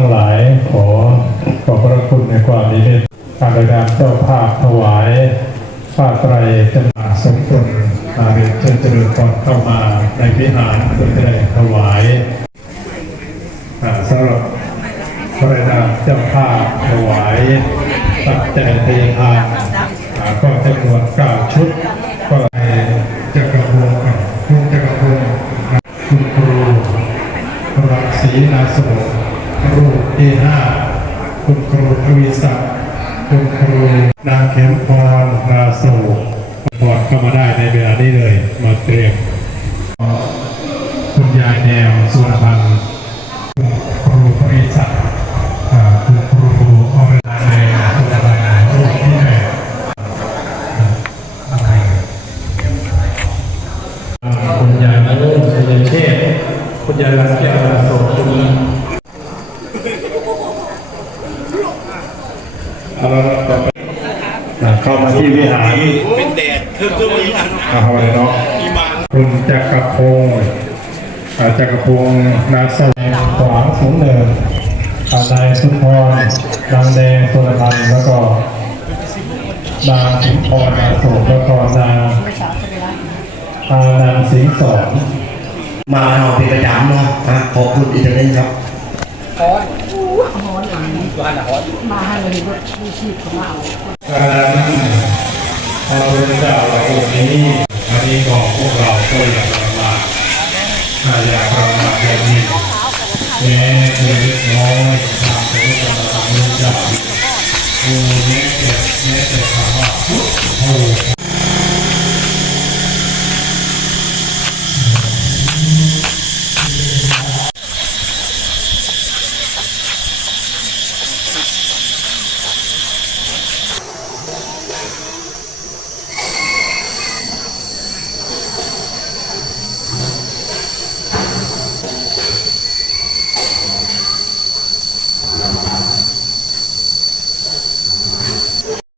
ทั้งหลายขอขอบพระคุณในความดีเมตตาในนามเจ้าภาพถวายผ้าไตรจมาสมควรมาเรียนเจริญก่เข้ามาในพิหารเพื่อได้ถวายสำหรับพระนามเจ้าภาพถวายตัจจัยเทหานก็จำนวนเก้าชุดก็จะกระพงคุณจะกระพงคุณครูรักษีนาสมุท ปที่ห้าคุณครูทวีศักดิ์คุณครูนางเข็มพรราโศกพรเข้ามาได้ในเวลานี้เลย มาเตรียมคุณยายแนวสุวรพันธ์คุณครูทวีศักดิ์คุณครูอรนแนวสุวรรณพันธ์รูปที่แปดอะไรคุณยายมาเริ่มชัยเชษคุณยายรัตแก้วรัตโสคุณเอาละต่อไปอะเข้า มาที่วิหารเป็นแดดเครื่องเครื่องนี้นะอะเข้ามาเนาะคุณจักรพงศ์จักรพงศ์นาสงขวางสูงเนินนายสุนทรนางแดงสุรพันธ์แล้วก็นางสิงห์พรนาโศกแล้วก็นางอานันสิงสอนมาเราเป็นประจำเนาะอะขอบคุณอีกทีนเทอ ร์เน็ตครับมาเลยรถที่ชีพของเราการนั้นเราเป็นเจ้าเราองค์นี้อันนี้ของพวกเราก็อยากประมาทถ้าอยากประมาทอย่างนี้แม้ตัวเล็กน้อยทำแต่ก็จะทำรู้จักโอ้แม้แต่แม้แต่คำว่าพุทธ